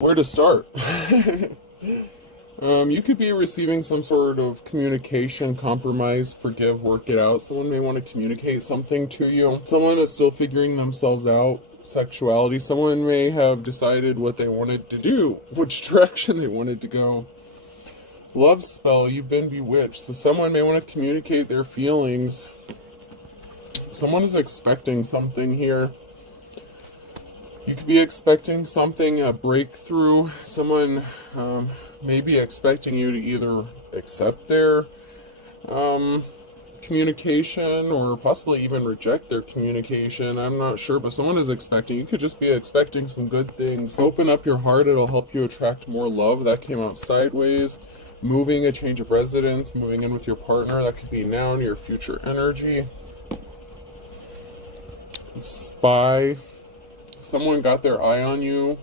Where to start? You could be receiving some sort of communication, compromise, forgive, work it out. Someone may want to communicate something to you. Someone is still figuring themselves out. Sexuality. Someone may have decided what they wanted to do, which direction they wanted to go. Love spell, you've been bewitched. So someone may want to communicate their feelings. Someone is expecting something here. You could be expecting something, a breakthrough. Someone may be expecting you to either accept their communication or possibly even reject their communication. I'm not sure, but someone is expecting. You could just be expecting some good things. Open up your heart. It'll help you attract more love. That came out sideways. Moving, a change of residence, moving in with your partner. That could be now in your future energy. Spy. Someone got their eye on you.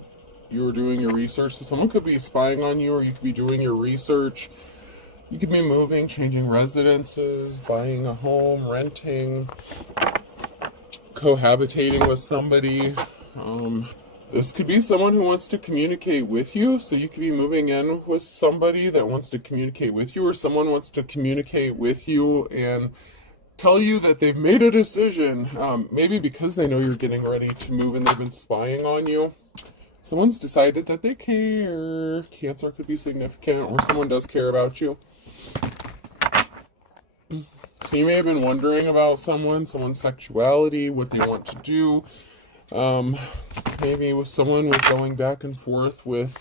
You were doing your research. So someone could be spying on you, or you could be doing your research. You could be moving, changing residences, buying a home, renting, cohabitating with somebody. This could be someone who wants to communicate with you. So you could be moving in with somebody that wants to communicate with you, or someone wants to communicate with you and tell you that they've made a decision, maybe because they know you're getting ready to move and they've been spying on you. Someone's decided that they care. Cancer could be significant, or someone does care about you. So you may have been wondering about someone's sexuality, what they want to do. Maybe with someone was going back and forth with,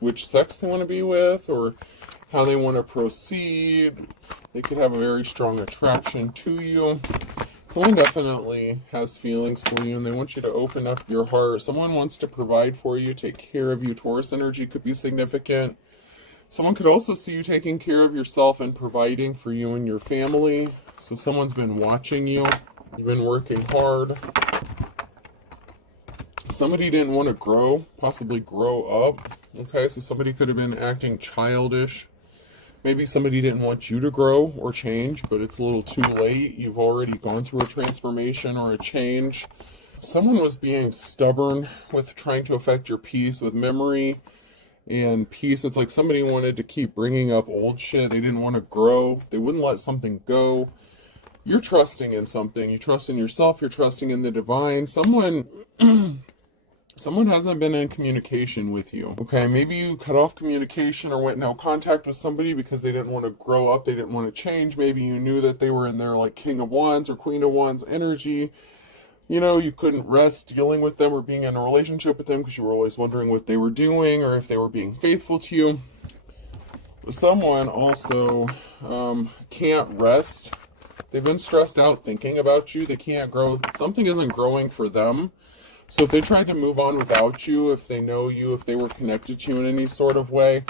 which sex they want to be with, or how they want to proceed. They could have a very strong attraction to you. Someone definitely has feelings for you and they want you to open up your heart. Someone wants to provide for you, take care of you. Taurus energy could be significant. Someone could also see you taking care of yourself and providing for you and your family. So someone's been watching you. You've been working hard. Somebody didn't want to grow, possibly grow up. Okay, so somebody could have been acting childish. Maybe somebody didn't want you to grow or change, but it's a little too late. You've already gone through a transformation or a change. Someone was being stubborn with trying to affect your peace with memory and peace. It's like somebody wanted to keep bringing up old shit. They didn't want to grow. They wouldn't let something go. You're trusting in something. You trust in yourself. You're trusting in the divine. Someone hasn't been in communication with you. Okay, maybe you cut off communication or went no contact with somebody because they didn't want to grow up, they didn't want to change. Maybe you knew that they were in their like King of Wands or Queen of Wands energy. You couldn't rest dealing with them or being in a relationship with them because you were always wondering what they were doing or if they were being faithful to you. Someone also can't rest. They've been stressed out thinking about you. They can't grow. Something isn't growing for them. So if they tried to move on without you, if they know you, if they were connected to you in any sort of way,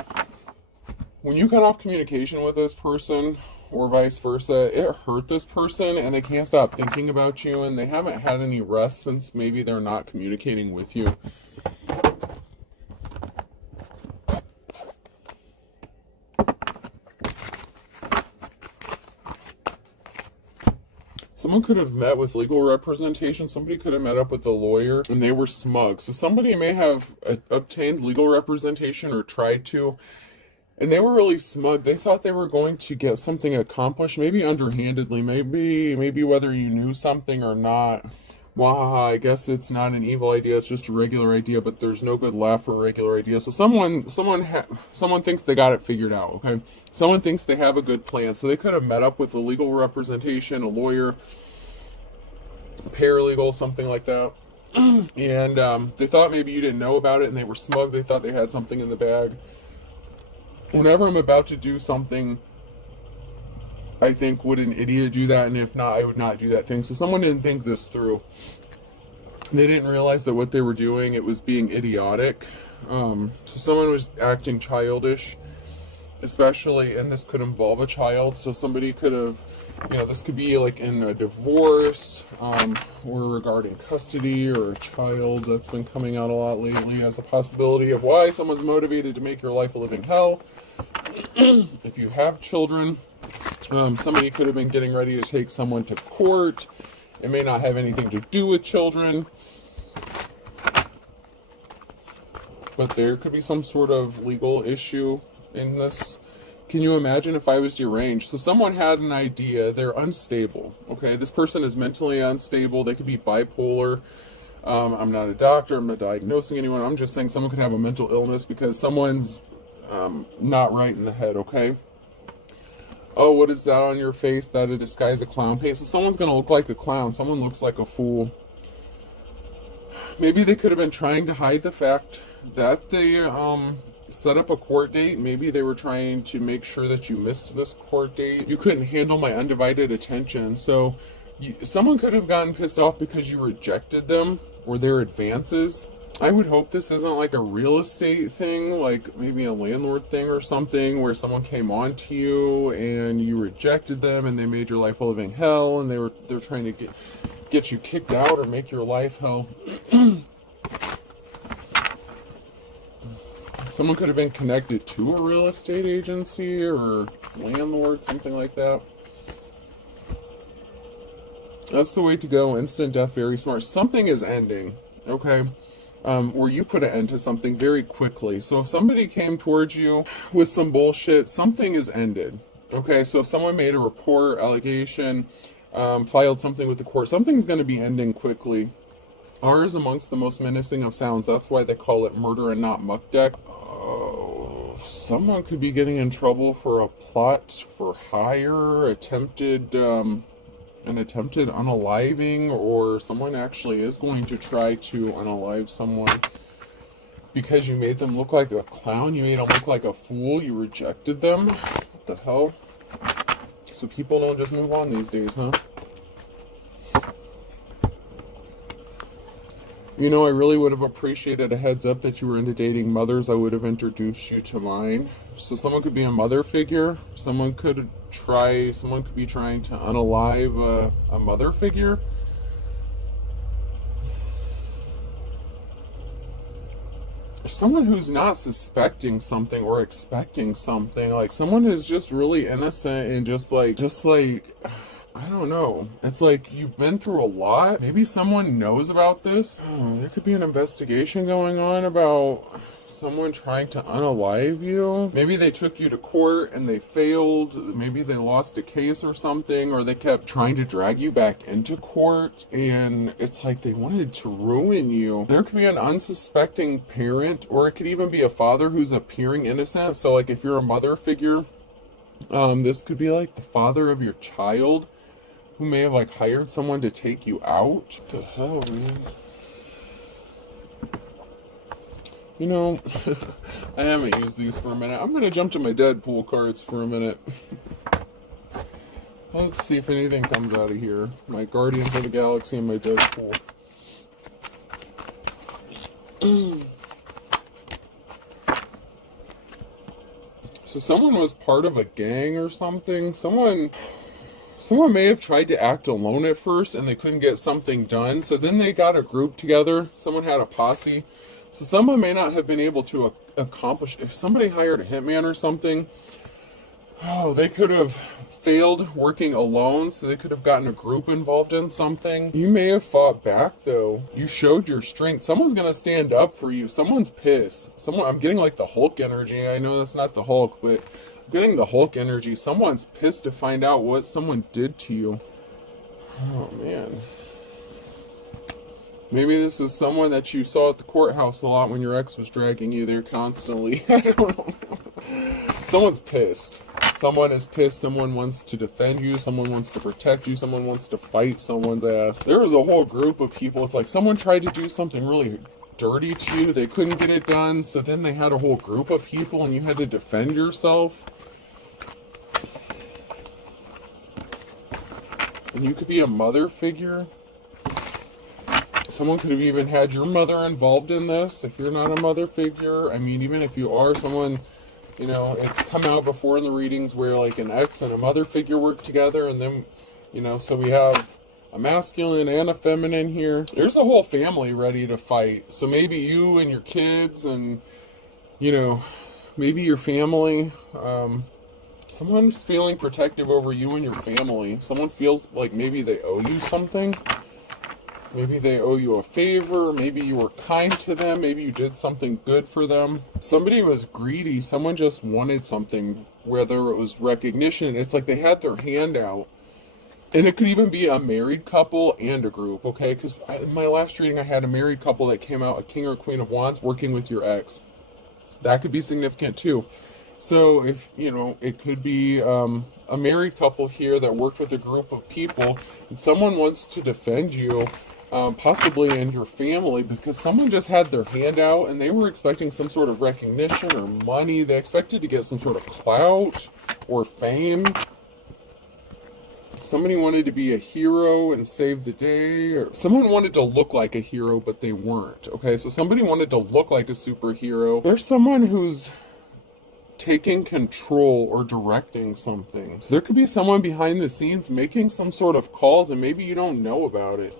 when you cut off communication with this person or vice versa, it hurt this person and they can't stop thinking about you and they haven't had any rest since maybe they're not communicating with you. Someone could have met with legal representation. Somebody could have met up with a lawyer and they were smug. So somebody may have obtained legal representation or tried to, and they were really smug. They thought they were going to get something accomplished, maybe underhandedly, maybe whether you knew something or not. Wahaha, I guess it's not an evil idea, it's just a regular idea, but there's no good laugh for a regular idea. So someone thinks they got it figured out, okay? Someone thinks they have a good plan. So they could have met up with a legal representation, a lawyer, a paralegal, something like that. And they thought maybe you didn't know about it and they were smug. They thought they had something in the bag. Whenever I'm about to do something, I think, would an idiot do that? And if not, I would not do that thing. So someone didn't think this through. They didn't realize that what they were doing, it was being idiotic. So someone was acting childish, especially, and this could involve a child. So somebody could have, this could be like in a divorce, or regarding custody or a child. That's been coming out a lot lately as a possibility of why someone's motivated to make your life a living hell. If you have children, somebody could have been getting ready to take someone to court. It may not have anything to do with children. but there could be some sort of legal issue in this. Can you imagine if I was deranged? So someone had an idea, they're unstable, okay? This person is mentally unstable, they could be bipolar. I'm not a doctor, I'm not diagnosing anyone, I'm just saying someone could have a mental illness because someone's not right in the head, okay? Oh, what is that on your face? That a disguise a clown face? So someone's going to look like a clown, someone looks like a fool. Maybe they could have been trying to hide the fact that they set up a court date. Maybe they were trying to make sure that you missed this court date. You couldn't handle my undivided attention. So someone could have gotten pissed off because you rejected them or their advances. I would hope this isn't like a real estate thing, like maybe a landlord thing or something where someone came on to you and you rejected them and they made your life a living hell and they're trying to get you kicked out or make your life hell. Someone could have been connected to a real estate agency or landlord, something like that. That's the way to go. Instant death, very smart. Something is ending, okay? Where you put an end to something very quickly. So if somebody came towards you with some bullshit, something is ended, okay? So if someone made a report, allegation, filed something with the court, something's going to be ending quickly. R is amongst the most menacing of sounds. That's why they call it murder and not muck deck. Oh, someone could be getting in trouble for a plot for hire, an attempted unaliving, or someone actually is going to try to unalive someone because you made them look like a clown, you made them look like a fool, you rejected them. What the hell? So people don't just move on these days, huh? You know, I really would have appreciated a heads up that you were into dating mothers. I would have introduced you to mine. So someone could be a mother figure. Someone could be trying to unalive a mother figure. Someone who's not suspecting something or expecting something. Like someone who's just really innocent and just like I don't know. It's like you've been through a lot. Maybe someone knows about this. Oh, there could be an investigation going on about someone trying to unalive you. Maybe they took you to court and they failed. Maybe they lost a case or something, or they kept trying to drag you back into court and it's like they wanted to ruin you. There could be an unsuspecting parent, or it could even be a father who's appearing innocent. So like if you're a mother figure, this could be like the father of your child who may have like hired someone to take you out. What the hell, man? You know, I haven't used these for a minute. I'm gonna jump to my Deadpool cards for a minute. Let's see if anything comes out of here. My Guardians of the Galaxy and my Deadpool. So someone was part of a gang or something. Someone may have tried to act alone at first and they couldn't get something done. So then they got a group together. Someone had a posse. So someone may not have been able to accomplish. If somebody hired a hitman or something, oh, they could have failed working alone. So they could have gotten a group involved in something. You may have fought back though. You showed your strength. Someone's going to stand up for you. Someone's pissed. I'm getting like the Hulk energy. I know that's not the Hulk, but getting the Hulk energy. Someone's pissed to find out what someone did to you. Oh man. Maybe this is someone that you saw at the courthouse a lot when your ex was dragging you there constantly. I don't know. Someone's pissed. Someone is pissed. Someone wants to defend you. Someone wants to protect you. Someone wants to fight someone's ass. There was a whole group of people. It's like someone tried to do something really dirty to you. They couldn't get it done. So then they had a whole group of people and you had to defend yourself. And you could be a mother figure. Someone could have even had your mother involved in this. If you're not a mother figure, I mean, even if you are someone, you know, it's come out before in the readings where like an ex and a mother figure work together, and then, you know, so we have a masculine and a feminine here. There's a whole family ready to fight. So maybe you and your kids and, you know, maybe your family, someone's feeling protective over you and your family. Someone feels like maybe they owe you something. Maybe they owe you a favor. Maybe you were kind to them. Maybe you did something good for them. Somebody was greedy. Someone just wanted something, whether it was recognition. It's like they had their hand out. And it could even be a married couple and a group, okay? Because in my last reading, I had a married couple that came out, a king or queen of wands, working with your ex. That could be significant too. So if, it could be a married couple here that worked with a group of people, and someone wants to defend you, possibly in your family, because someone just had their hand out and they were expecting some sort of recognition or money. They expected to get some sort of clout or fame. Somebody wanted to be a hero and save the day, or someone wanted to look like a hero, but they weren't. Okay, so somebody wanted to look like a superhero. There's someone who's taking control or directing something. So there could be someone behind the scenes making some sort of calls, and maybe you don't know about it.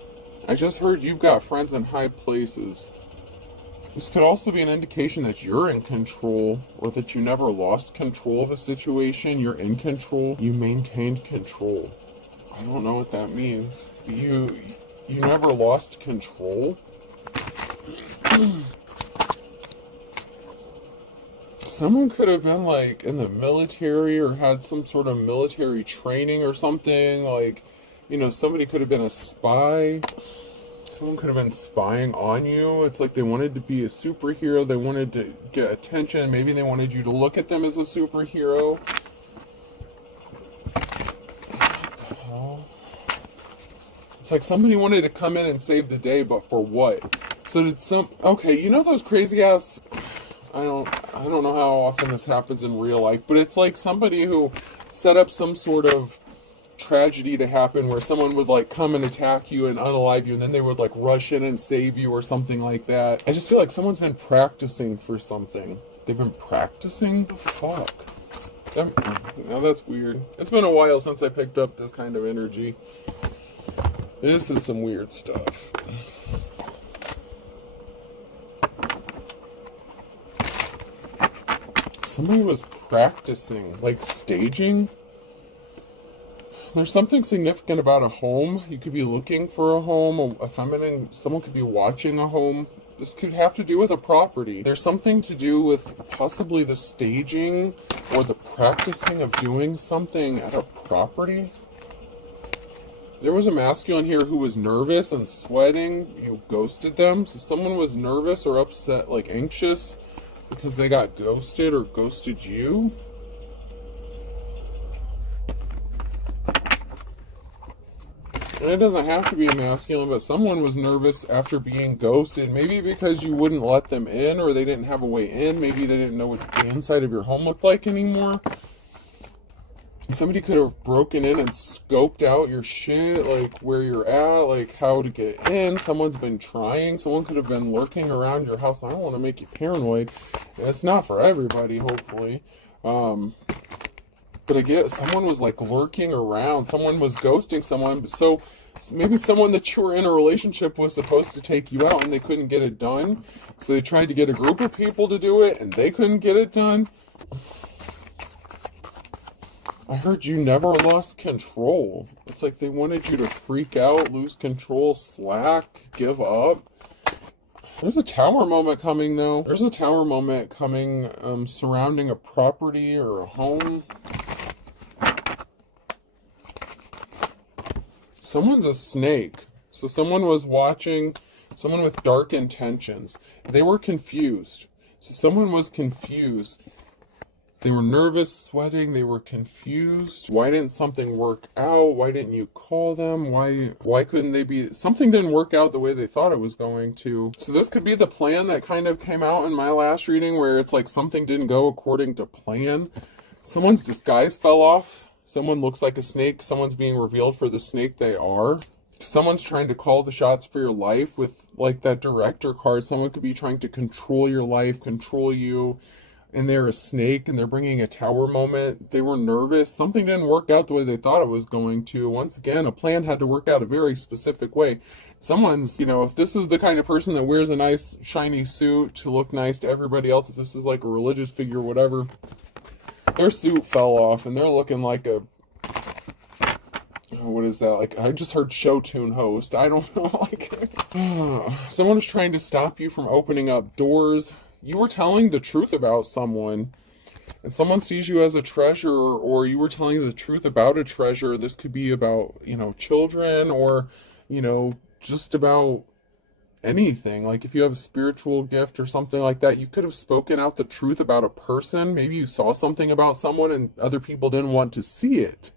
I just heard you've got friends in high places. This could also be an indication that you're in control, or that you never lost control of a situation. You're in control. You maintained control. I don't know what that means. You never lost control? Someone could have been like in the military or had some sort of military training or something. Like, somebody could have been a spy. Someone could have been spying on you. It's like they wanted to be a superhero. They wanted to get attention. Maybe they wanted you to look at them as a superhero. It's like somebody wanted to come in and save the day, but for what? So did okay, those crazy ass, I don't know how often this happens in real life, but it's like somebody who set up some sort of tragedy to happen where someone would like come and attack you and unalive you, and then they would like rush in and save you or something like that. I just feel like someone's been practicing for something. They've been practicing? The fuck? Now that's weird. It's been a while since I picked up this kind of energy. This is some weird stuff. Somebody was practicing, like staging. There's something significant about a home. You could be looking for a home, someone could be watching a home. This could have to do with a property. There's something to do with possibly the staging or the practicing of doing something at a property. There was a masculine here who was nervous and sweating. You ghosted them. So someone was nervous or upset, like anxious, because they got ghosted or ghosted you. And it doesn't have to be a masculine, but someone was nervous after being ghosted. Maybe because you wouldn't let them in, or they didn't have a way in. Maybe they didn't know what the inside of your home looked like anymore. Somebody could have broken in and scoped out your shit, like where you're at, like how to get in. Someone's been trying. Someone could have been lurking around your house. I don't want to make you paranoid. It's not for everybody, hopefully. But I get someone was like lurking around. Someone was ghosting someone. So maybe someone that you were in a relationship was supposed to take you out and they couldn't get it done. So they tried to get a group of people to do it and they couldn't get it done. I heard you never lost control. It's like they wanted you to freak out, lose control, slack, give up. There's a tower moment coming, though. There's a tower moment coming surrounding a property or a home. Someone's a snake. So someone was watching, someone with dark intentions. They were confused. So someone was confused. They were nervous, sweating, they were confused. Why didn't something work out? Why didn't you call them? Why couldn't they be... Something didn't work out the way they thought it was going to. So this could be the plan that kind of came out in my last reading, where it's like something didn't go according to plan. Someone's disguise fell off. Someone looks like a snake. Someone's being revealed for the snake they are. Someone's trying to call the shots for your life with like that director card. Someone could be trying to control your life, control you. And they're a snake, and they're bringing a tower moment. They were nervous. Something didn't work out the way they thought it was going to. Once again, a plan had to work out a very specific way. Someone's, if this is the kind of person that wears a nice shiny suit to look nice to everybody else, if this is like a religious figure or whatever, their suit fell off, and they're looking like what is that? Like, I just heard show tune host. I don't know. Like, someone was trying to stop you from opening up doors. You were telling the truth about someone, and someone sees you as a treasure, or you were telling the truth about a treasure. This could be about, children, or, just about anything. Like, if you have a spiritual gift or something like that, you could have spoken out the truth about a person. Maybe you saw something about someone and other people didn't want to see it.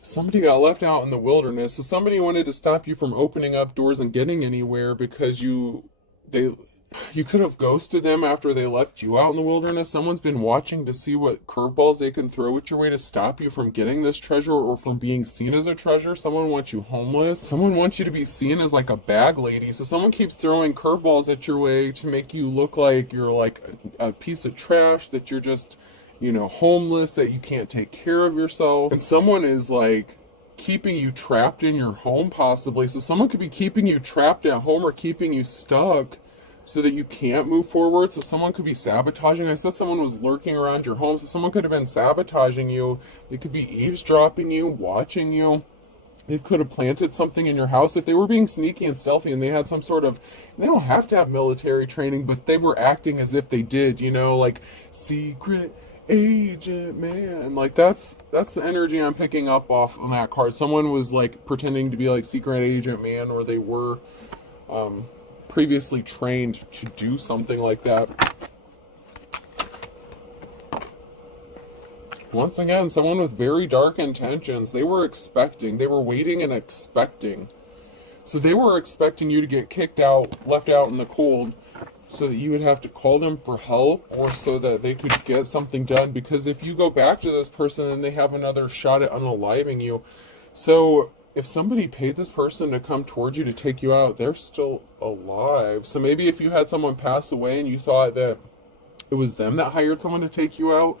Somebody got left out in the wilderness, so somebody wanted to stop you from opening up doors and getting anywhere because you could have ghosted them after they left you out in the wilderness. Someone's been watching to see what curveballs they can throw at your way to stop you from getting this treasure or from being seen as a treasure. Someone wants you homeless. Someone wants you to be seen as like a bag lady. So someone keeps throwing curveballs at your way to make you look like you're like a piece of trash, that you're just, homeless, that you can't take care of yourself. And someone is like keeping you trapped in your home, possibly. So someone could be keeping you trapped at home or keeping you stuck so that you can't move forward. So someone could be sabotaging. I said someone was lurking around your home, so someone could have been sabotaging you. They could be eavesdropping you, watching you. They could have planted something in your house. If they were being sneaky and stealthy and they had some sort of, they don't have to have military training, but they were acting as if they did, like secret agent man. Like, that's the energy I'm picking up off on that card. Someone was like pretending to be like secret agent man, or they were previously trained to do something like that. Once again, someone with very dark intentions. They were waiting and expecting. So they were expecting you to get kicked out, left out in the cold, so that you would have to call them for help, or so that they could get something done. Because if you go back to this person, then they have another shot at unaliving you. So if somebody paid this person to come towards you to take you out, they're still alive. So maybe if you had someone pass away and you thought that it was them that hired someone to take you out,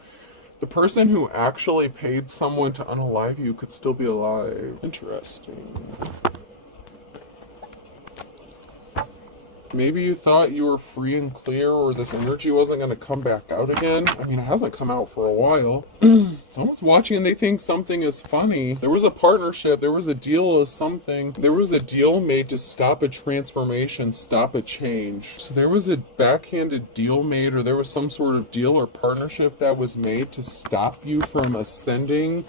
the person who actually paid someone to unalive you could still be alive. Interesting. Maybe you thought you were free and clear, or this energy wasn't going to come back out again. I mean, it hasn't come out for a while. Someone's watching and they think something is funny. There was a partnership. There was a deal of something. There was a deal made to stop a transformation, stop a change. So there was a backhanded deal made, or there was some sort of deal or partnership that was made to stop you from ascending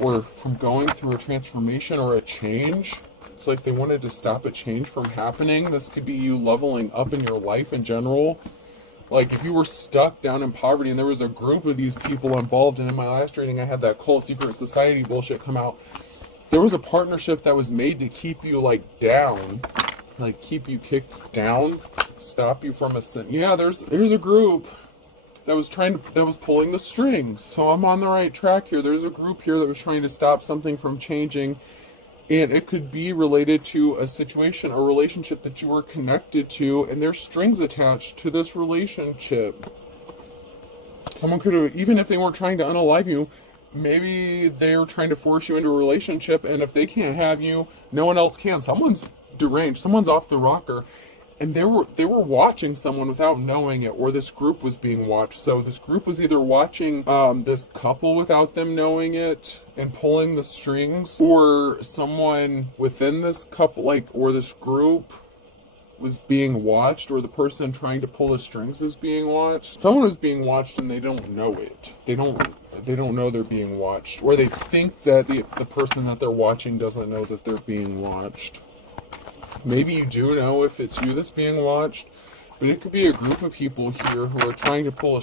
or from going through a transformation or a change. It's like they wanted to stop a change from happening. This could be you leveling up in your life in general. Like, if you were stuck down in poverty and there was a group of these people involved, and in my last reading I had that cult secret society bullshit come out, there was a partnership that was made to keep you like down, like keep you kicked down, stop you from ascending. Yeah, there's a group that was pulling the strings. So I'm on the right track here. There's a group here that was trying to stop something from changing. And it could be related to a situation, a relationship that you were connected to, and there's strings attached to this relationship. Someone could have, even if they weren't trying to unalive you, maybe they were trying to force you into a relationship, and if they can't have you, no one else can. Someone's deranged, someone's off the rocker. And they were watching someone without knowing it, or this group was being watched. So this group was either watching this couple without them knowing it and pulling the strings, or someone within this couple, or this group was being watched, or the person trying to pull the strings is being watched. Someone is being watched and they don't know it. They don't know they're being watched, or they think that the person that they're watching doesn't know that they're being watched. Maybe you do know if it's you that's being watched, but it could be a group of people here who are trying to pull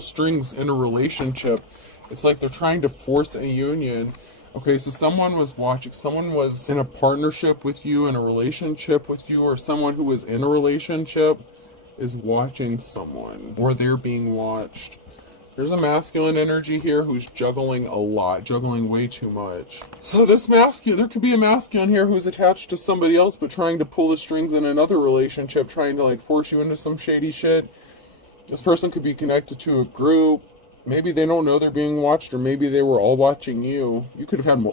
strings in a relationship. It's like they're trying to force a union. Okay, so someone was watching, someone was in a partnership with you, in a relationship with you, or someone who was in a relationship is watching someone, or they're being watched. There's a masculine energy here who's juggling a lot, juggling way too much. So there could be a masculine here who's attached to somebody else, but trying to pull the strings in another relationship, trying to force you into some shady shit. This person could be connected to a group. Maybe they don't know they're being watched, or maybe they were all watching you. You could have had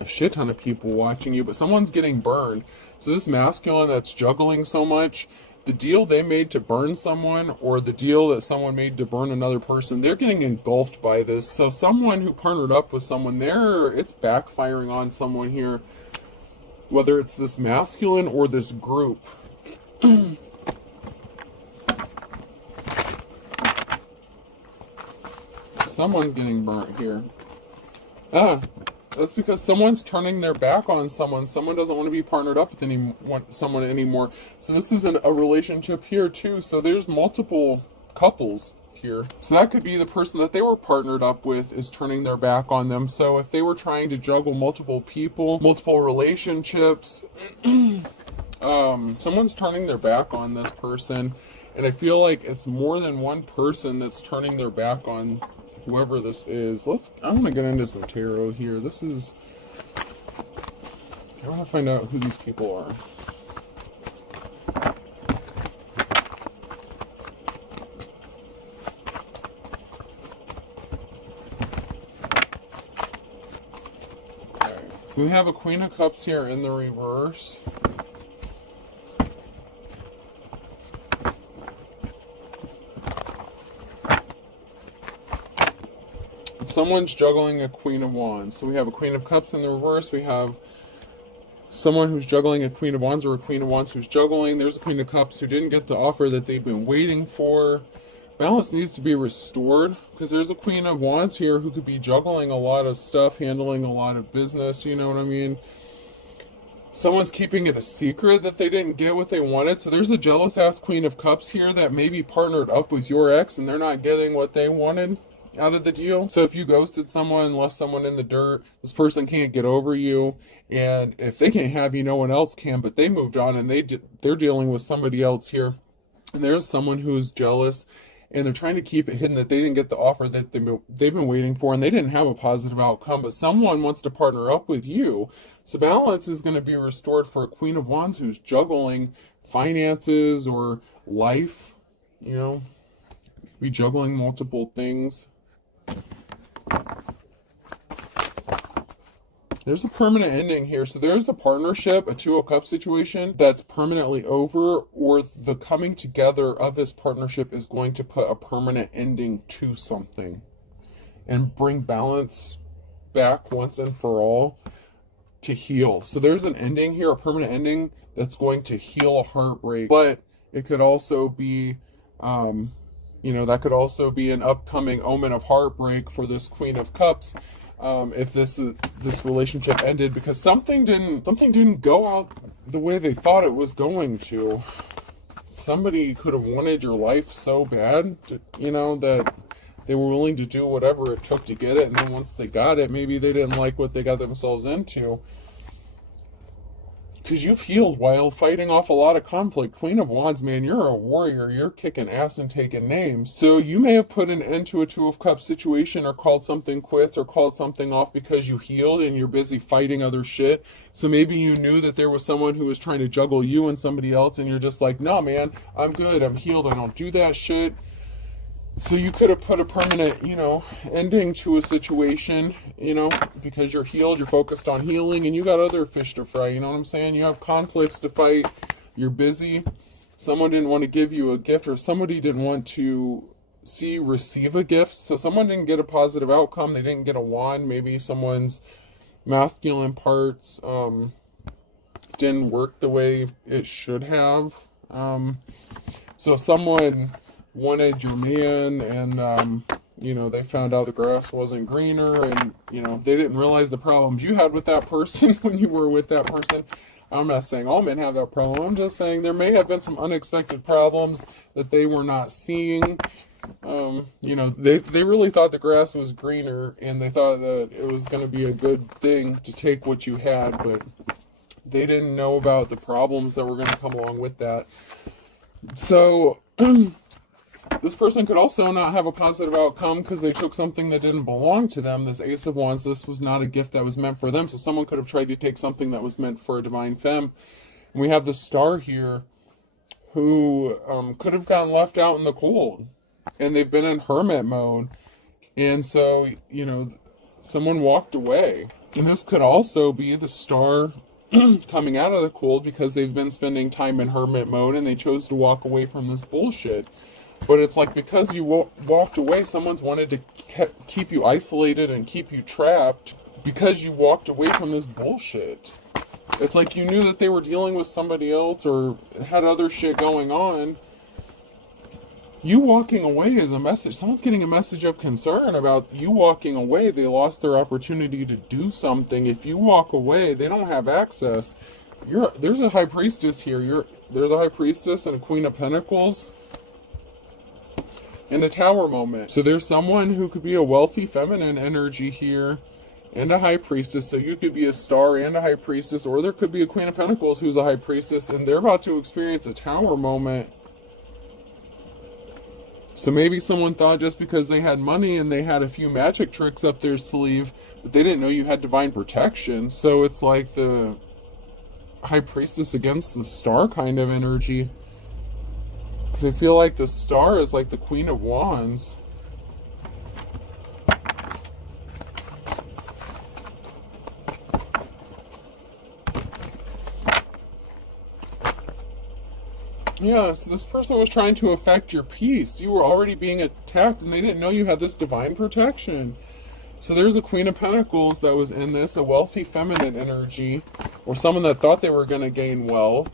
a shit ton of people watching you, but someone's getting burned. So this masculine that's juggling so much the deal they made to burn someone or the deal that someone made to burn another person, they're getting engulfed by this. So someone who partnered up with someone there, it's backfiring on someone here, whether it's this masculine or this group. Someone's getting burnt here. That's because someone's turning their back on someone. Someone doesn't want to be partnered up with someone anymore. So this isn't a relationship here too. So there's multiple couples here. So that could be the person that they were partnered up with is turning their back on them. So if they were trying to juggle multiple people, multiple relationships, someone's turning their back on this person. And I feel like it's more than one person that's turning their back on whoever this is. I want to get into some tarot here. I want to find out who these people are. Okay, so we have a Queen of Cups here in the reverse. Someone's juggling a Queen of Wands. So we have a Queen of Cups in the reverse. We have someone who's juggling a Queen of Wands or a Queen of Wands who's juggling. There's a Queen of Cups who didn't get the offer that they've been waiting for. Balance needs to be restored because there's a Queen of Wands here who could be juggling a lot of stuff, handling a lot of business, you know what I mean? Someone's keeping it a secret that they didn't get what they wanted. So there's a jealous-ass Queen of Cups here that maybe partnered up with your ex and they're not getting what they wanted out of the deal. So if you ghosted someone, left someone in the dirt, this person can't get over you, and if they can't have you, no one else can, but they moved on and they're dealing with somebody else here. And there's someone who's jealous and they're trying to keep it hidden that they didn't get the offer that they've been waiting for and they didn't have a positive outcome, but someone wants to partner up with you. So balance is going to be restored for a Queen of Wands who's juggling finances or life, you know, be juggling multiple things. There's a permanent ending here. So there's a partnership, a Two of Cups situation that's permanently over, or the coming together of this partnership is going to put a permanent ending to something and bring balance back once and for all to heal. So there's an ending here, a permanent ending that's going to heal a heartbreak, but it could also be that could also be an upcoming omen of heartbreak for this Queen of Cups, if this relationship ended because something didn't go out the way they thought it was going to. Somebody could have wanted your life so bad, that they were willing to do whatever it took to get it, and then once they got it, maybe they didn't like what they got themselves into. Because you've healed while fighting off a lot of conflict. Queen of Wands, man, you're a warrior. You're kicking ass and taking names. So you may have put an end to a Two of Cups situation or called something quits or called something off because you healed and you're busy fighting other shit. So maybe you knew that there was someone who was trying to juggle you and somebody else and you're just like, no, man, I'm good. I'm healed. I don't do that shit. So you could have put a permanent, ending to a situation, because you're healed, you're focused on healing, and you got other fish to fry, you know what I'm saying? You have conflicts to fight, you're busy, someone didn't want to give you a gift, or somebody didn't want to receive a gift, so someone didn't get a positive outcome, they didn't get a wand, maybe someone's masculine parts didn't work the way it should have. So someone wanted your man and they found out the grass wasn't greener and they didn't realize the problems you had with that person when you were with that person. I'm not saying all men have that problem. I'm just saying there may have been some unexpected problems that they were not seeing. They really thought the grass was greener and they thought that it was going to be a good thing to take what you had, but they didn't know about the problems that were going to come along with that. So this person could also not have a positive outcome because they took something that didn't belong to them. This Ace of Wands, this was not a gift that was meant for them. So someone could have tried to take something that was meant for a divine femme. And we have the Star here who could have gotten left out in the cold. And they've been in hermit mode. And so, someone walked away. And this could also be the Star coming out of the cold because they've been spending time in hermit mode and they chose to walk away from this bullshit. But it's like, because you walked away, someone's wanted to keep you isolated and keep you trapped because you walked away from this bullshit. It's like you knew that they were dealing with somebody else or had other shit going on. You walking away is a message. Someone's getting a message of concern about you walking away. They lost their opportunity to do something. If you walk away, they don't have access. There's a high priestess here. There's a high priestess and a queen of pentacles. And a tower moment. So there's someone who could be a wealthy feminine energy here and a high priestess. So you could be a star and a high priestess, or there could be a queen of pentacles who's a high priestess and they're about to experience a tower moment. So maybe someone thought just because they had money and they had a few magic tricks up their sleeve, but they didn't know you had divine protection. So it's like the high priestess against the star kind of energy. Because I feel like the star is like the Queen of Wands. Yeah, so this person was trying to affect your peace. You were already being attacked and they didn't know you had this divine protection. So there's a Queen of Pentacles that was in this, a wealthy feminine energy, or someone that thought they were going to gain wealth.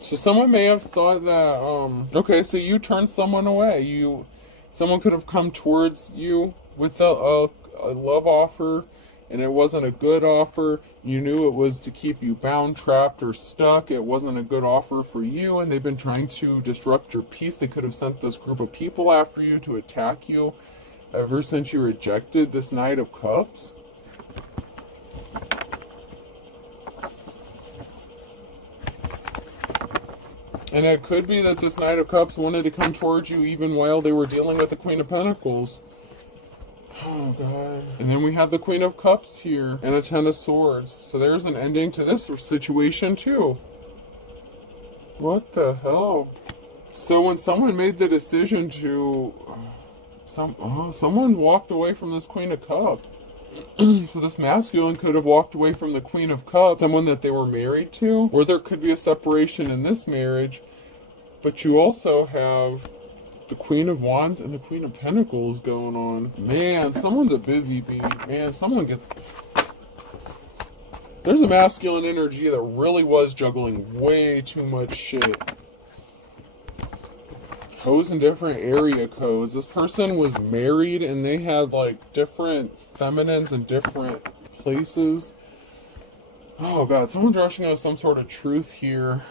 So someone may have thought that, okay, so you turned someone away. Someone could have come towards you with a love offer, and it wasn't a good offer. You knew it was to keep you bound, trapped, or stuck. It wasn't a good offer for you, and they've been trying to disrupt your peace. They could have sent this group of people after you to attack you ever since you rejected this Knight of Cups. And it could be that this Knight of Cups wanted to come towards you even while they were dealing with the Queen of Pentacles. Oh, God. And then we have the Queen of Cups here and a Ten of Swords. So there's an ending to this situation, too. What the hell? So when someone made the decision to... someone walked away from this Queen of Cups. So this masculine could have walked away from the Queen of Cups, someone that they were married to, or there could be a separation in this marriage. But you also have the Queen of Wands and the Queen of Pentacles going on. Man, someone's a busy bee. Man, there's a masculine energy that really was juggling way too much shit. Codes in different area codes. This person was married and they had like different feminines in different places. Oh God, someone's rushing out some sort of truth here.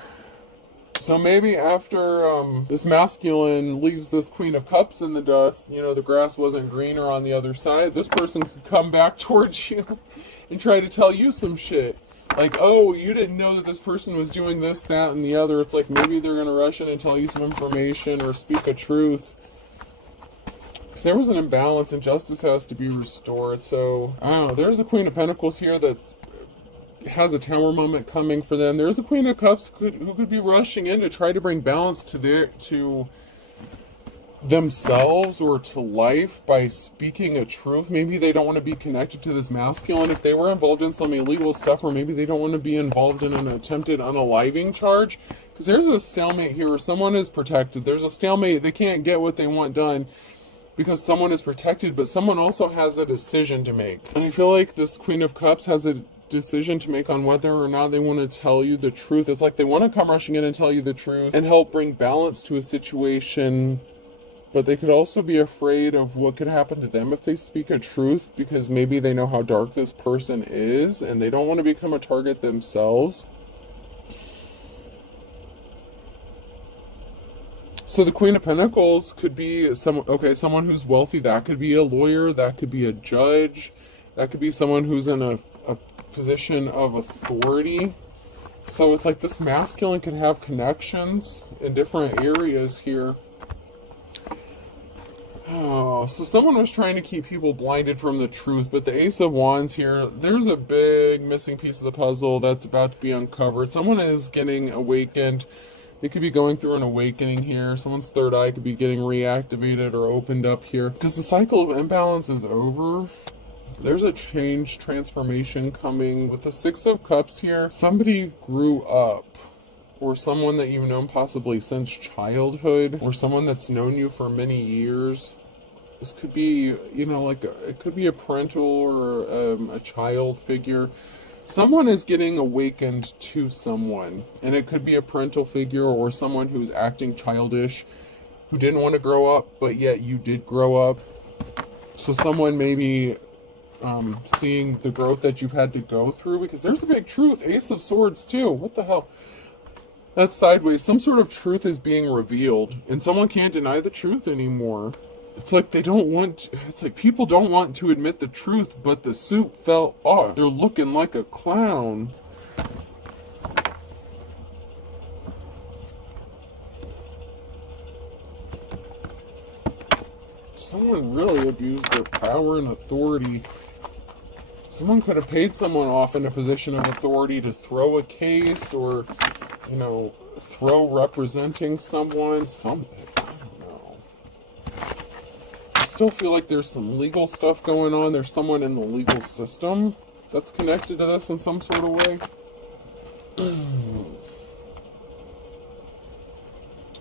So maybe after this masculine leaves this Queen of Cups in the dust, the grass wasn't greener on the other side, this person could come back towards you and try to tell you some shit. Like, oh, you didn't know that this person was doing this, that, and the other. It's like maybe they're going to rush in and tell you some information or speak a truth. Because there was an imbalance and justice has to be restored. So, I don't know. There's a Queen of Pentacles here that has a tower moment coming for them. There's a Queen of Cups who could be rushing in to try to bring balance to themselves or to life by speaking a truth. Maybe they don't want to be connected to this masculine if they were involved in some illegal stuff, or maybe they don't want to be involved in an attempted unaliving charge, because there's a stalemate here where someone is protected. There's a stalemate. They can't get what they want done because someone is protected, but someone also has a decision to make. And I feel like this Queen of Cups has a decision to make on whether or not they want to tell you the truth. It's like they want to come rushing in and tell you the truth and help bring balance to a situation, but they could also be afraid of what could happen to them if they speak a truth, because maybe they know how dark this person is and they don't want to become a target themselves. So the Queen of Pentacles could be someone who's wealthy. That could be a lawyer, that could be a judge, that could be someone who's in a position of authority. So it's like this masculine can have connections in different areas here. Oh, so someone was trying to keep people blinded from the truth, but the Ace of Wands here, there's a big missing piece of the puzzle that's about to be uncovered. Someone is getting awakened. They could be going through an awakening here. Someone's third eye could be getting reactivated or opened up here, because the cycle of imbalance is over. There's a change, transformation coming. With the Six of Cups here, somebody grew up, or someone that you've known possibly since childhood, or someone that's known you for many years. This could be, it could be a parental or a child figure. Someone is getting awakened to someone, and it could be a parental figure or someone who's acting childish, who didn't want to grow up, but yet you did grow up. So someone maybe seeing the growth that you've had to go through, because there's a big truth. Ace of Swords too. What the hell? That's sideways. Some sort of truth is being revealed, and someone can't deny the truth anymore. It's like people don't want to admit the truth, but the suit fell off. They're looking like a clown. Someone really abused their power and authority. Someone could have paid someone off in a position of authority to throw a case, or, throw representing someone, something. Still feel like there's some legal stuff going on. There's someone in the legal system that's connected to this in some sort of way.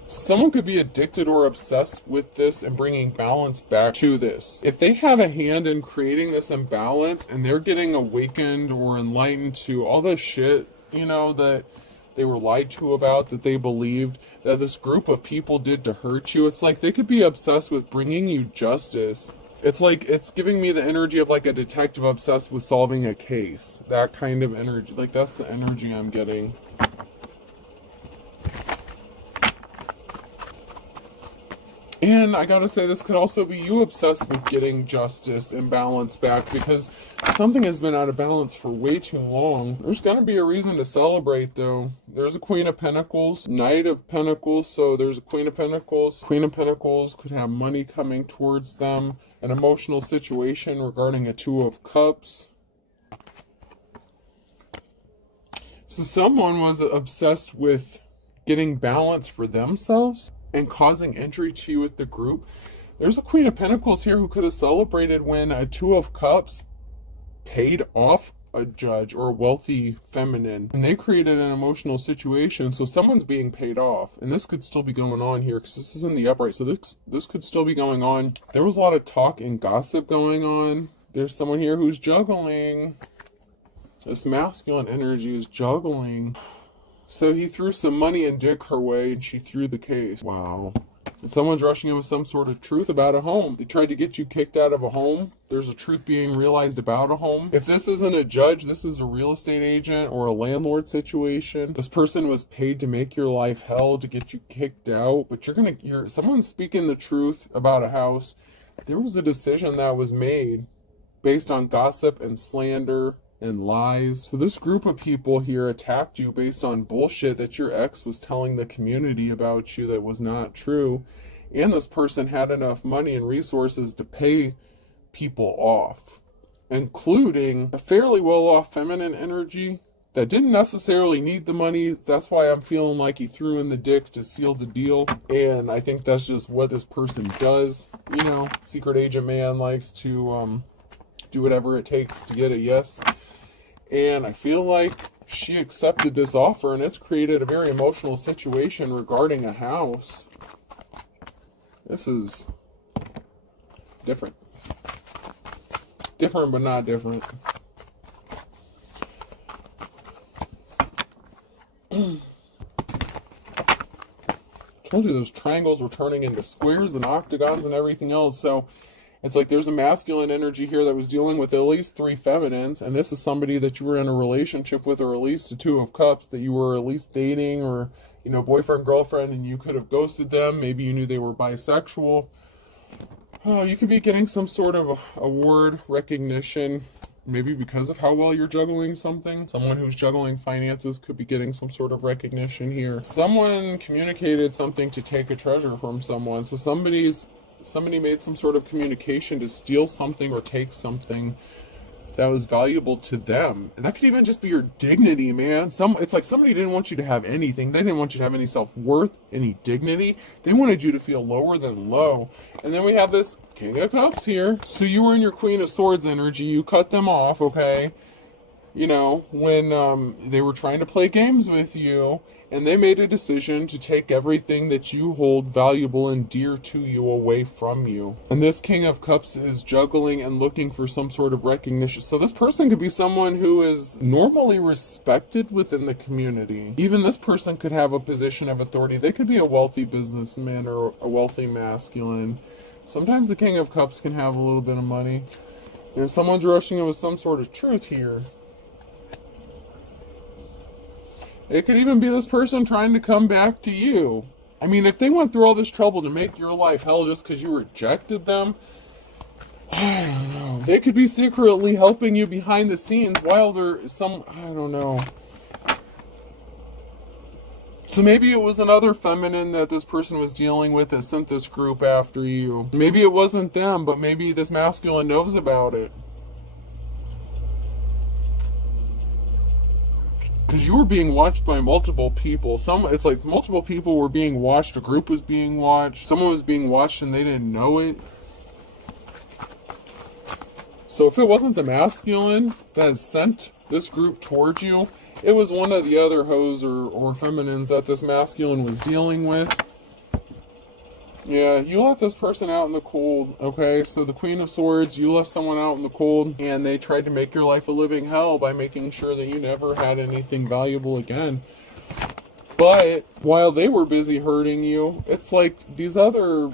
Someone could be addicted or obsessed with this and bringing balance back to this. If they had a hand in creating this imbalance and they're getting awakened or enlightened to all the shit, that they were lied to about, that they believed, that this group of people did to hurt you, it's like they could be obsessed with bringing you justice. It's like, it's giving me the energy of like a detective obsessed with solving a case. That kind of energy. Like, that's the energy I'm getting. And I gotta say, this could also be you obsessed with getting justice and balance back, because something has been out of balance for way too long. There's gonna be a reason to celebrate, though. There's a Queen of Pentacles, Knight of Pentacles, so there's a Queen of Pentacles. Queen of Pentacles could have money coming towards them, an emotional situation regarding a Two of Cups. So someone was obsessed with getting balance for themselves and causing injury to you with the group. There's a Queen of Pentacles here who could have celebrated when a Two of Cups paid off a judge or a wealthy feminine, and they created an emotional situation. So someone's being paid off, and this could still be going on here because this is in the upright, so this could still be going on. There was a lot of talk and gossip going on. There's someone here who's juggling. This masculine energy is juggling. So he threw some money and dick her way, and she threw the case. Wow. And someone's rushing in with some sort of truth about a home. They tried to get you kicked out of a home. There's a truth being realized about a home. If this isn't a judge, this is a real estate agent or a landlord situation. This person was paid to make your life hell, to get you kicked out. But someone's speaking the truth about a house. There was a decision that was made based on gossip and slander and lies. So this group of people here attacked you based on bullshit that your ex was telling the community about you that was not true. And this person had enough money and resources to pay people off, including a fairly well-off feminine energy that didn't necessarily need the money. That's why I'm feeling like he threw in the dick to seal the deal. And I think that's just what this person does. Secret agent man likes to do whatever it takes to get a yes. And I feel like she accepted this offer, and it's created a very emotional situation regarding a house. This is different. Different, but not different. Told you those triangles were turning into squares and octagons and everything else, so it's like there's a masculine energy here that was dealing with at least 3 feminines, and this is somebody that you were in a relationship with, or at least a Two of Cups that you were at least dating, or, boyfriend, girlfriend, and you could have ghosted them. Maybe you knew they were bisexual. Oh, you could be getting some sort of award, recognition, maybe because of how well you're juggling something. Someone who's juggling finances could be getting some sort of recognition here. Someone communicated something to take a treasure from someone, so somebody made some sort of communication to steal something or take something that was valuable to them. And that could even just be your dignity, man. It's like somebody didn't want you to have anything. They didn't want you to have any self-worth, any dignity. They wanted you to feel lower than low. And then we have this King of Cups here. So you were in your Queen of Swords energy. You cut them off, okay? You know, when they were trying to play games with you, and they made a decision to take everything that you hold valuable and dear to you away from you. And this King of Cups is juggling and looking for some sort of recognition. So this person could be someone who is normally respected within the community. Even this person could have a position of authority. They could be a wealthy businessman or a wealthy masculine. Sometimes the King of Cups can have a little bit of money. And someone's rushing in with some sort of truth here. It could even be this person trying to come back to you. I mean, if they went through all this trouble to make your life hell just because you rejected them, I don't know. They could be secretly helping you behind the scenes while they're I don't know. So maybe it was another feminine that this person was dealing with that sent this group after you. Maybe it wasn't them, but maybe this masculine knows about it. Because you were being watched by multiple people. It's like multiple people were being watched. A group was being watched. Someone was being watched and they didn't know it. So if it wasn't the masculine that sent this group towards you, it was one of the other hoes or feminines that this masculine was dealing with. Yeah, you left this person out in the cold, okay? So the Queen of Swords, you left someone out in the cold, and they tried to make your life a living hell by making sure that you never had anything valuable again. But while they were busy hurting you, it's like these other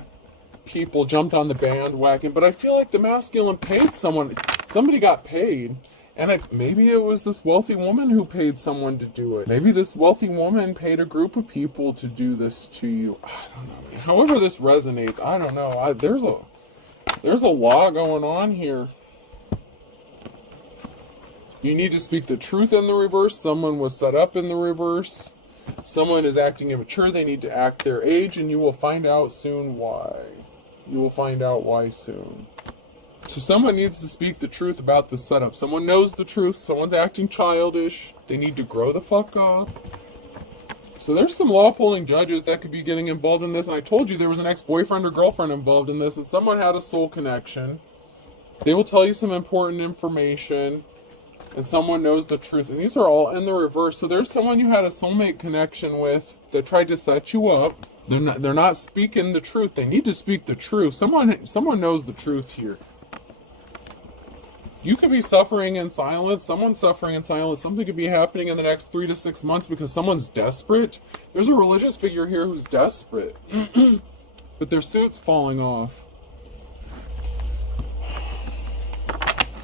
people jumped on the bandwagon. But I feel like the masculine paid someone. Somebody got paid. And maybe it was this wealthy woman who paid someone to do it. Maybe this wealthy woman paid a group of people to do this to you. I don't know. However this resonates, I don't know. There's a law going on here. You need to speak the truth in the reverse. Someone was set up in the reverse. Someone is acting immature. They need to act their age, and you will find out soon why. You will find out why soon. So someone needs to speak the truth about the setup. Someone knows the truth. Someone's acting childish. They need to grow the fuck up. So there's some law-pulling judges that could be getting involved in this. And I told you there was an ex-boyfriend or girlfriend involved in this. And someone had a soul connection. They will tell you some important information. And someone knows the truth. And these are all in the reverse. So there's someone you had a soulmate connection with that tried to set you up. They're not speaking the truth. They need to speak the truth. Someone knows the truth here. You could be suffering in silence. Someone's suffering in silence. Something could be happening in the next 3 to 6 months because someone's desperate. There's a religious figure here who's desperate. But their suit's falling off. Oh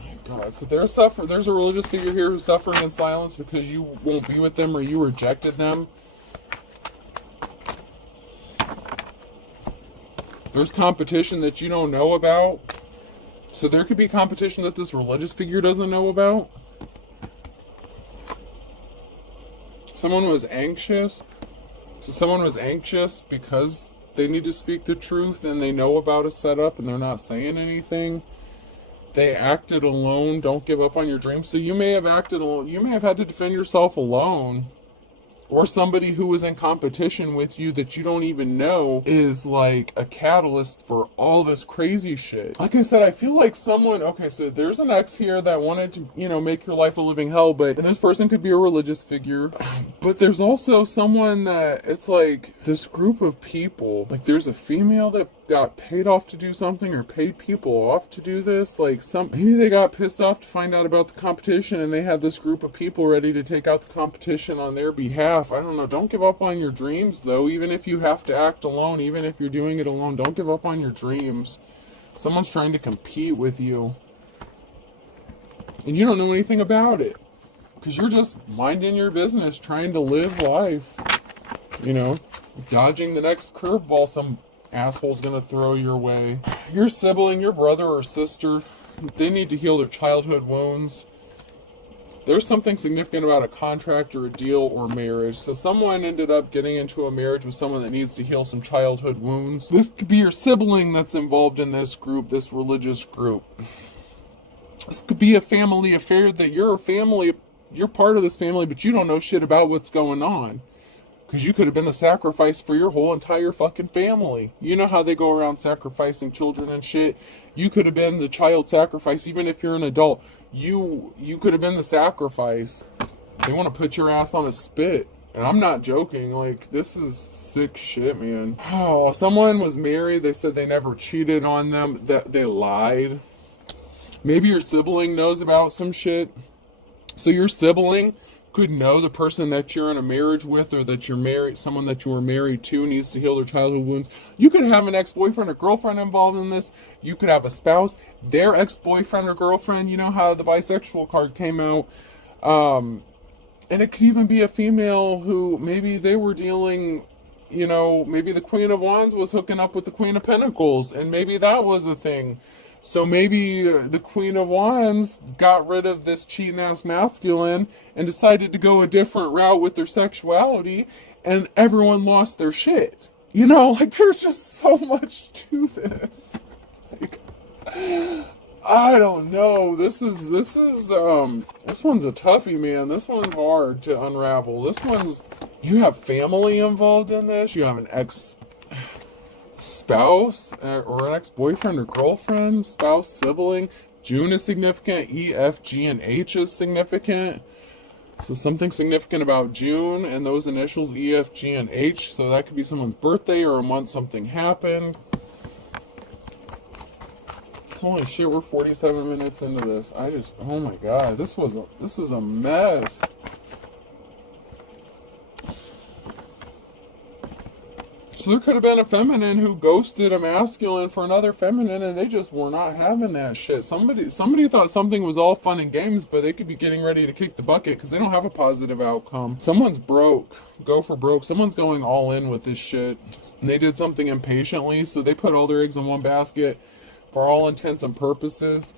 my God. So there's a religious figure here who's suffering in silence because you won't be with them or you rejected them. There's competition that you don't know about. So there could be competition that this religious figure doesn't know about. Someone was anxious. So someone was anxious because they need to speak the truth and they know about a setup and they're not saying anything. They acted alone. Don't give up on your dreams. So you may have acted alone. You may have had to defend yourself alone. Or somebody who is in competition with you that you don't even know is like a catalyst for all this crazy shit. Like I said, I feel like okay, so there's an ex here that wanted to, make your life a living hell, and this person could be a religious figure. But there's also someone that, it's like this group of people, like there's a female that got paid off to do something or paid people off to do this. Like maybe they got pissed off to find out about the competition and they had this group of people ready to take out the competition on their behalf. I don't know. Don't give up on your dreams, though. Even if you have to act alone, even if you're doing it alone, don't give up on your dreams. Someone's trying to compete with you. And you don't know anything about it. Because you're just minding your business, trying to live life. Dodging the next curveball some asshole's going to throw your way. Your sibling, your brother or sister, they need to heal their childhood wounds. There's something significant about a contract or a deal or marriage. So someone ended up getting into a marriage with someone that needs to heal some childhood wounds. This could be your sibling that's involved in this group, this religious group. This could be a family affair that you're part of this family, but you don't know shit about what's going on. Because you could have been the sacrifice for your whole entire fucking family. You know how they go around sacrificing children and shit? You could have been the child sacrifice, even if you're an adult. You could have been the sacrifice. They want to put your ass on a spit. And I'm not joking. Like, this is sick shit, man. Oh, someone was married. They said they never cheated on them. That they lied. Maybe your sibling knows about some shit. So your sibling could know the person that you're in a marriage with, or that you're married, someone that you were married to needs to heal their childhood wounds. You could have an ex-boyfriend or girlfriend involved in this. You could have a spouse, their ex-boyfriend or girlfriend. You know how the bisexual card came out. And it could even be a female who maybe they were dealing, maybe the Queen of Wands was hooking up with the Queen of Pentacles, and maybe that was a thing. So maybe the Queen of Wands got rid of this cheating ass masculine and decided to go a different route with their sexuality, and everyone lost their shit. There's just so much to this. I don't know. This one's a toughie, man. This one's hard to unravel. You have family involved in this. You have an ex-spouse or an ex-boyfriend or girlfriend, spouse, sibling. June is significant. E, F, G, and H is significant. So something significant about June and those initials, E, F, G, and H. So that could be someone's birthday or a month something happened. Holy shit, we're 47 minutes into this. Oh my god, this is a mess. So there could have been a feminine who ghosted a masculine for another feminine, and they just were not having that shit. Somebody thought something was all fun and games, but they could be getting ready to kick the bucket because they don't have a positive outcome. Someone's broke. Go for broke. Someone's going all in with this shit. And they did something impatiently, so they put all their eggs in one basket. For all intents and purposes,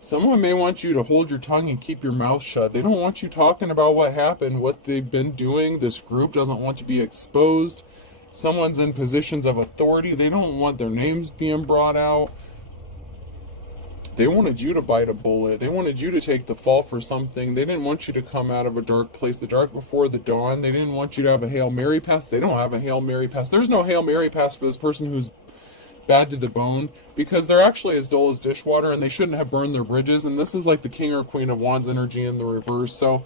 someone may want you to hold your tongue and keep your mouth shut. They don't want you talking about what happened, what they've been doing. This group doesn't want to be exposed. Someone's in positions of authority. They don't want their names being brought out. They wanted you to bite a bullet. They wanted you to take the fall for something. They didn't want you to come out of a dark place, the dark before the dawn. They didn't want you to have a Hail Mary pass. They don't have a Hail Mary pass. There's no Hail Mary pass for this person who's bad to the bone, because they're actually as dull as dishwater, and they shouldn't have burned their bridges. And this is like the King or Queen of Wands energy in the reverse. So,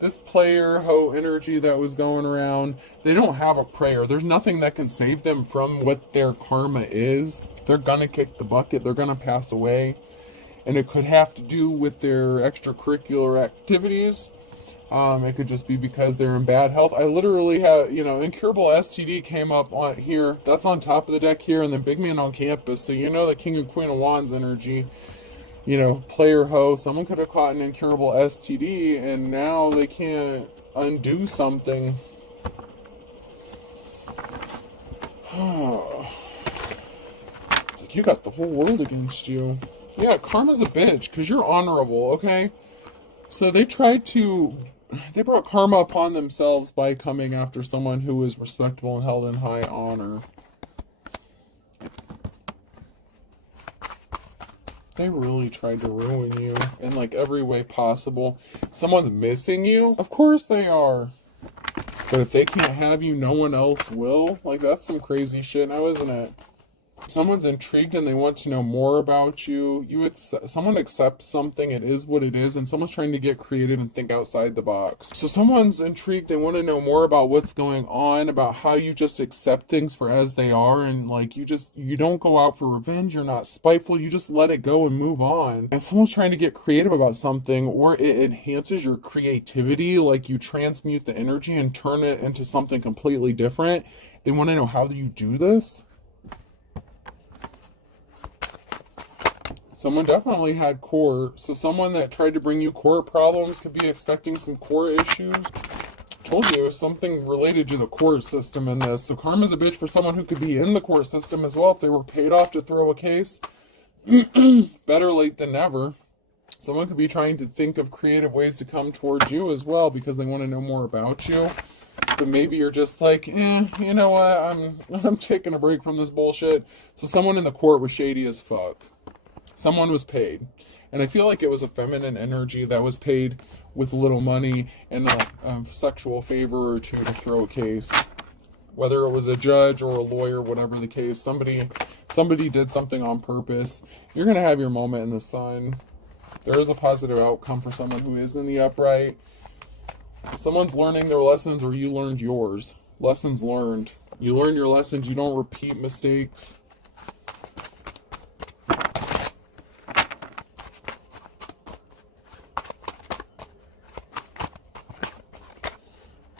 this player hoe energy that was going around, they don't have a prayer. There's nothing that can save them from what their karma is. They're gonna kick the bucket. They're gonna pass away, and it could have to do with their extracurricular activities. It could just be because they're in bad health. I literally have, incurable STD came up on here. That's on top of the deck here, and then big man on campus. So the King and Queen of Wands energy, player hoe. Someone could have caught an incurable STD, and now they can't undo something. It's like you got the whole world against you. Yeah, karma's a bitch, because you're honorable, okay? So they brought karma upon themselves by coming after someone who is respectable and held in high honor. They really tried to ruin you in every way possible. Someone's missing you? Of course they are. But if they can't have you, no one else will? That's some crazy shit now, isn't it? Someone's intrigued and they want to know more about you. Someone accepts something, it is what it is, and someone's trying to get creative and think outside the box. So someone's intrigued, they want to know more about what's going on, about how you just accept things for as they are, and you don't go out for revenge, you're not spiteful, you just let it go and move on. And someone's trying to get creative about something, or it enhances your creativity, you transmute the energy and turn it into something completely different. They want to know how do you do this? Someone definitely had court. So someone that tried to bring you court problems could be expecting some court issues. Told you, something related to the court system in this. So karma's a bitch for someone who could be in the court system as well if they were paid off to throw a case. Better late than never. Someone could be trying to think of creative ways to come towards you as well because they want to know more about you. But maybe you're just like, you know what, I'm taking a break from this bullshit. So someone in the court was shady as fuck. Someone was paid. And I feel like it was a feminine energy that was paid with little money and a sexual favor or two to throw a case. Whether it was a judge or a lawyer, whatever the case, somebody did something on purpose. You're going to have your moment in the sun. There is a positive outcome for someone who is in the upright. Someone's learning their lessons, or you learned yours. Lessons learned. You learn your lessons. You don't repeat mistakes.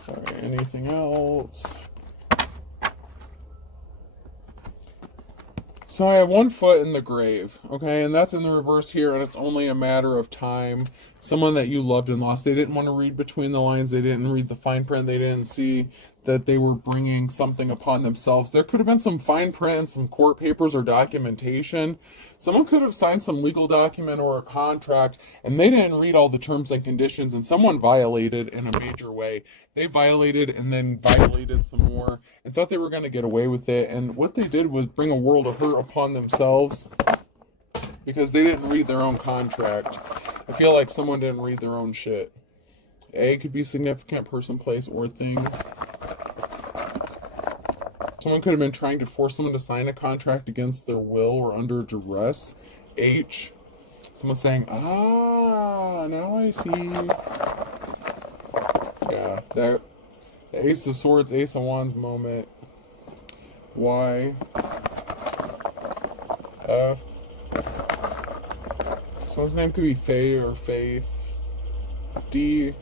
Sorry, anything else? So I have one foot in the grave, okay, and that's in the reverse here, and it's only a matter of time. Someone that you loved and lost, they didn't want to read between the lines, they didn't read the fine print, they didn't see that they were bringing something upon themselves. There could have been some fine print and some court papers or documentation. Someone could have signed some legal document or a contract, and they didn't read all the terms and conditions, and someone violated in a major way. They violated and then violated some more and thought they were going to get away with it, and what they did was bring a world of hurt upon themselves because they didn't read their own contract. I feel like someone didn't read their own shit. A could be significant, person, place, or thing. Someone could have been trying to force someone to sign a contract against their will or under duress. H. Someone saying, now I see. Yeah, that the Ace of Swords, Ace of Wands moment. Y. F. Someone's name could be Faye or Faith. D.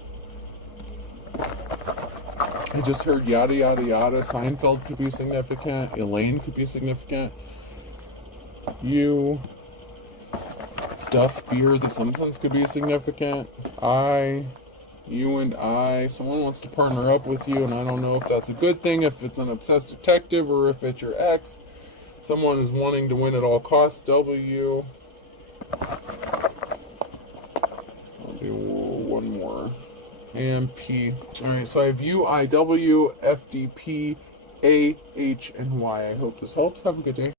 I just heard yada yada yada. Seinfeld could be significant. Elaine could be significant. U. Duff Beer, The Simpsons could be significant. I. You and I. Someone wants to partner up with you, and I don't know if that's a good thing, if it's an obsessed detective, or if it's your ex. Someone is wanting to win at all costs. W. I'll do one more. And P. Alright, so I have U, I, W, F, D, P, A, H, and Y. I hope this helps. Have a good day.